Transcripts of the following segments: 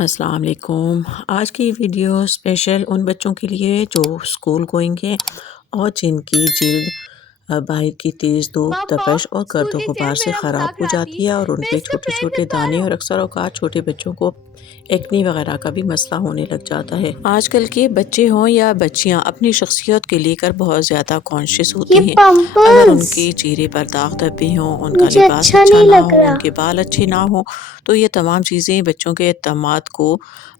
السلام علیکم۔ آج کی ویڈیو اسپیشل ان بچوں کے لیے جو اسکول گوئنگ ہیں اور جن کی جلد باہر کی تیز دھوپ، پاپا تپش اور اسکول گرد و کی غبار سیر سے میرا خراب مذاق ہو اڑاتی، جاتی ہے اور ان میں کے اس کا چھوٹے پلیٹ چھوٹے نہیں پا دانے رہا اور ہوں۔ اکثر اوقات چھوٹے بچوں کو ایکنی وغیرہ کا بھی مسئلہ ہونے لگ جاتا ہے۔ آج کل کے بچے ہوں یا بچیاں اپنی شخصیت کے لے کر بہت زیادہ کانشیس یہ ہوتی ہیں۔ اگر ان پمپرز کے چہرے پر داغ دھبے ہوں، ان کا مجھے لباس اچھا اچھا نہیں نہ لگ ہو، ان رہا۔ کے بال اچھے نہ ہوں تو یہ تمام چیزیں بچوں کے اعتماد کو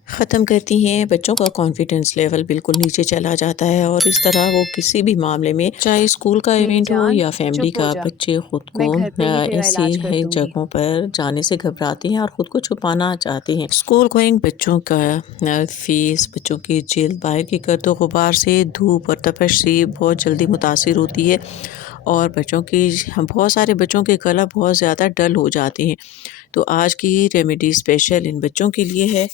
ختم کرتی ہیں۔ بچوں کا کانفیڈنس لیول بالکل نیچے چلا جاتا ہے اور اس طرح وہ کسی بھی معاملے میں، چاہے اسکول کا میری ایونٹ ہو جان یا فیملی چپ ہو کا، جا، بچے خود میں کو گھر پہ ہی تیرا ایسی علاج کر دوں گی۔ جگہوں پر جانے سے گھبراتے ہیں اور خود کو چھپانا چاہتے ہیں۔ اسکول گوئنگ بچوں کا فیس، بچوں کی جلد باہر کی گرد و غبار سے، دھوپ اور تپش سے بہت جلدی متاثر ہوتی ہے اور بہت سارے بچوں کے کلر بہت زیادہ ڈل ہو جاتے ہیں۔ تو آج کی ریمیڈی اسپیشل ان بچوں کے لیے ہے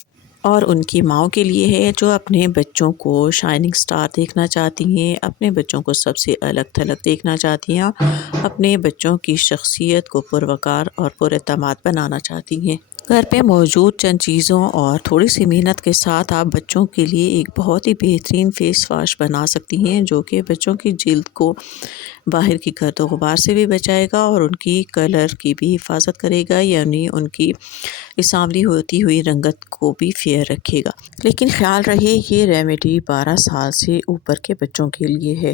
اور ان کی ماؤں کے لیے ہے جو اپنے بچوں کو شائننگ سٹار دیکھنا چاہتی ہیں، اپنے بچوں کو سب سے الگ تھلگ دیکھنا چاہتی ہیں، اپنے بچوں کی شخصیت کو پروقار اور پر اعتماد بنانا چاہتی ہیں۔ گھر پہ موجود چند چیزوں اور تھوڑی سی محنت کے ساتھ آپ بچوں کے لیے ایک بہت ہی بہترین فیس واش بنا سکتی ہیں جو کہ بچوں کی جلد کو باہر کی گرد و غبار سے بھی بچائے گا اور ان کی کلر کی بھی حفاظت کرے گا، یعنی ان کی سانولی ہوتی ہوئی رنگت کو بھی فیئر رکھے گا۔ لیکن خیال رہے یہ ریمیڈی 12 سال سے اوپر کے بچوں کے لیے ہے۔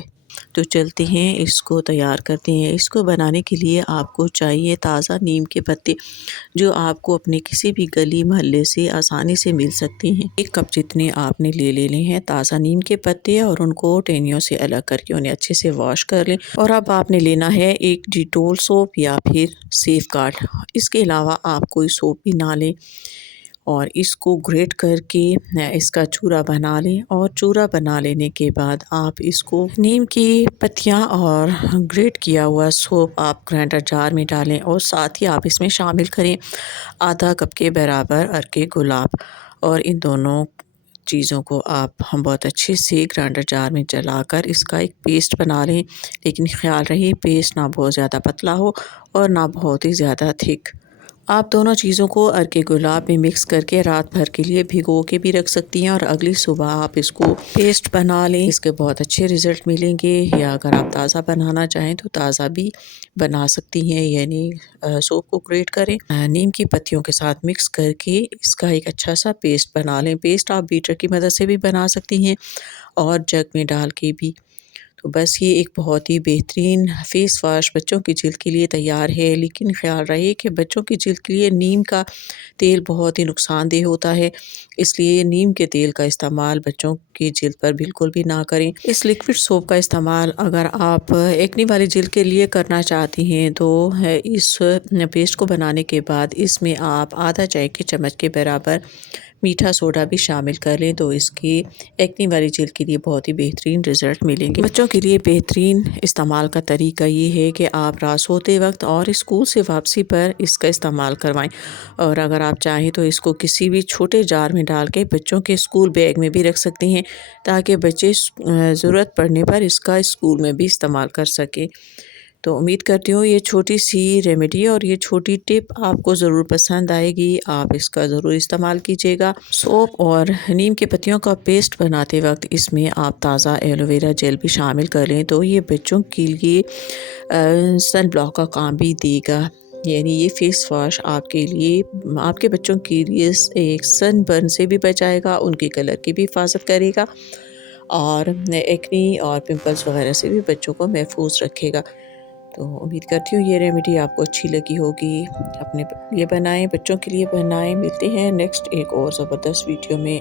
تو چلتے ہیں اس کو تیار کرتے ہیں۔ اس کو بنانے کے لیے آپ کو چاہیے تازہ نیم کے پتے جو آپ کو اپنے کسی بھی گلی محلے سے آسانی سے مل سکتے ہیں۔ 1 کپ جتنے آپ نے لینے ہیں تازہ نیم کے پتے اور ان کو ٹہنیوں سے الگ کر کے انہیں اچھے سے واش کر لیں۔ اور اب آپ نے لینا ہے ایک ڈیٹول سوپ یا پھر سیف گارڈ۔ اس کے علاوہ آپ کوئی سوپ بھی نہ لیں اور اس کو گریٹ کر کے اس کا چورا بنا لیں اور چورا بنا لینے کے بعد آپ اس کو نیم کی پتیاں اور گریٹ کیا ہوا سوپ آپ گرائنڈر جار میں ڈالیں اور ساتھ ہی آپ اس میں شامل کریں آدھا کپ کے برابر عرق گلاب، اور ان دونوں چیزوں کو آپ بہت اچھے سے گرائنڈر جار میں چلا کر اس کا ایک پیسٹ بنا لیں۔ لیکن خیال رہے پیسٹ نہ بہت زیادہ پتلا ہو اور نہ بہت ہی زیادہ تھک۔ آپ دونوں چیزوں کو عرق گلاب میں مکس کر کے رات بھر کے لیے بھگو کے بھی رکھ سکتی ہیں اور اگلی صبح آپ اس کو پیسٹ بنا لیں۔ اس کے بہت اچھے رزلٹ ملیں گے، یا اگر آپ تازہ بنانا چاہیں تو تازہ بھی بنا سکتی ہیں، یعنی سوپ کو گریٹ کریں، نیم کی پتیوں کے ساتھ مکس کر کے اس کا ایک اچھا سا پیسٹ بنا لیں۔ پیسٹ آپ بیٹر کی مدد سے بھی بنا سکتی ہیں اور جگ میں ڈال کے بھی۔ تو بس یہ ایک بہت ہی بہترین فیس واش بچوں کی جلد کے لیے تیار ہے۔ لیکن خیال رہے کہ بچوں کی جلد کے لیے نیم کا تیل بہت ہی نقصان دہ ہوتا ہے، اس لیے نیم کے تیل کا استعمال بچوں کی جلد پر بالکل بھی نہ کریں۔ اس لیکوڈ سوپ کا استعمال اگر آپ ایکنی والی جلد کے لیے کرنا چاہتی ہیں تو اس پیسٹ کو بنانے کے بعد اس میں آپ آدھا چائے کے چمچ کے برابر میٹھا سوڈا بھی شامل کر لیں تو اس کی ایکنی والی جلد کے لیے بہت ہی بہترین رزلٹ ملیں گے۔ بچوں کے لیے بہترین استعمال کا طریقہ یہ ہے کہ آپ رات سوتے وقت اور اسکول سے واپسی پر اس کا استعمال کروائیں، اور اگر آپ چاہیں تو اس کو کسی بھی چھوٹے جار میں ڈال کے بچوں کے اسکول بیگ میں بھی رکھ سکتے ہیں تاکہ بچے ضرورت پڑنے پر اس کا اسکول میں بھی استعمال کر سکیں۔ تو امید کرتی ہوں یہ چھوٹی سی ریمیڈی اور یہ چھوٹی ٹپ آپ کو ضرور پسند آئے گی، آپ اس کا ضرور استعمال کیجیے گا۔ سوپ اور نیم کی پتیوں کا پیسٹ بناتے وقت اس میں آپ تازہ ایلو ویرا جیل بھی شامل کر لیں تو یہ بچوں کے لیے سن بلاک کا کام بھی دے گا، یعنی یہ فیس واش آپ کے لیے، آپ کے بچوں کے لیے ایک سن برن سے بھی بچائے گا، ان کے کلر کی بھی حفاظت کرے گا اور ایکنی اور پمپلز وغیرہ سے بھی بچوں کو محفوظ رکھے گا۔ تو امید کرتی ہوں یہ ریمیڈی آپ کو اچھی لگی ہوگی، اپنے لیے بنائیں، بچوں کے لیے بنائیں۔ ملتے ہیں نیکسٹ ایک اور زبردست ویڈیو میں۔